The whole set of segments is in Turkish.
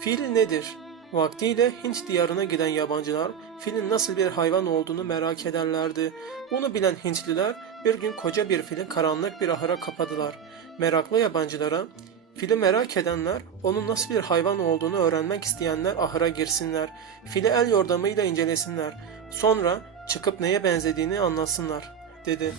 Fil nedir? Vaktiyle Hint diyarına giden yabancılar filin nasıl bir hayvan olduğunu merak ederlerdi. Bunu bilen Hintliler bir gün koca bir fili karanlık bir ahıra kapadılar. Meraklı yabancılara Fili merak edenler, onun nasıl bir hayvan olduğunu öğrenmek isteyenler ahıra girsinler. Fili el yordamıyla incelesinler. Sonra çıkıp neye benzediğini anlasınlar, dedi.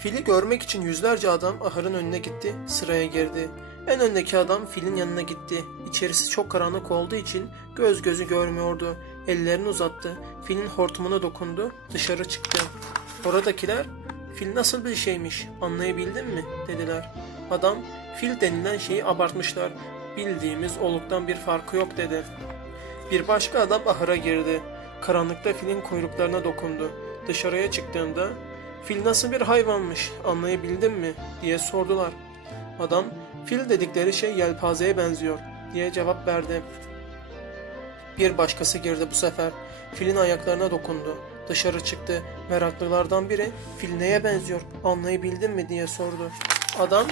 Fili görmek için yüzlerce adam ahırın önüne gitti, sıraya girdi. En öndeki adam filin yanına gitti. İçerisi çok karanlık olduğu için göz gözü görmüyordu. Ellerini uzattı, filin hortumuna dokundu, dışarı çıktı. Oradakiler, fil nasıl bir şeymiş, anlayabildin mi, dediler. Adam, fil denilen şeyi abartmışlar, bildiğimiz oluktan bir farkı yok, dedi. Bir başka adam ahıra girdi. Karanlıkta filin kuyruklarına dokundu. Dışarıya çıktığında fil nasıl bir hayvanmış anlayabildin mi diye sordular. Adam fil dedikleri şey yelpazeye benziyor diye cevap verdi. Bir başkası girdi bu sefer. Filin ayaklarına dokundu. Dışarı çıktı. Meraklılardan biri fil neye benziyor anlayabildin mi diye sordu. Adam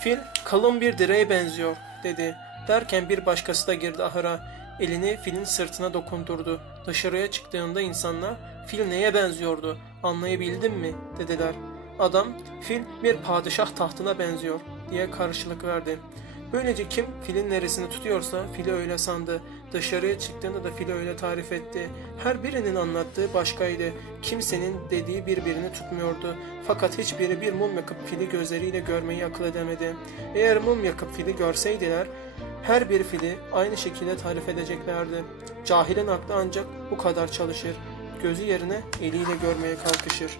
fil kalın bir direğe benziyor dedi. Derken bir başkası da girdi ahıra. Elini filin sırtına dokundurdu. Dışarıya çıktığında insanlar fil neye benziyordu anlayabildin mi dediler. Adam fil bir padişah tahtına benziyor diye karşılık verdi. Böylece kim filin neresini tutuyorsa fili öyle sandı. Dışarıya çıktığında da fili öyle tarif etti. Her birinin anlattığı başkaydı. Kimsenin dediği birbirini tutmuyordu. Fakat hiçbiri bir mum yakıp fili gözleriyle görmeyi akıl edemedi. Eğer mum yakıp fili görseydiler her bir fili aynı şekilde tarif edeceklerdi. Cahilin aklı ancak bu kadar çalışır. Gözü yerine eliyle görmeye kalkışır.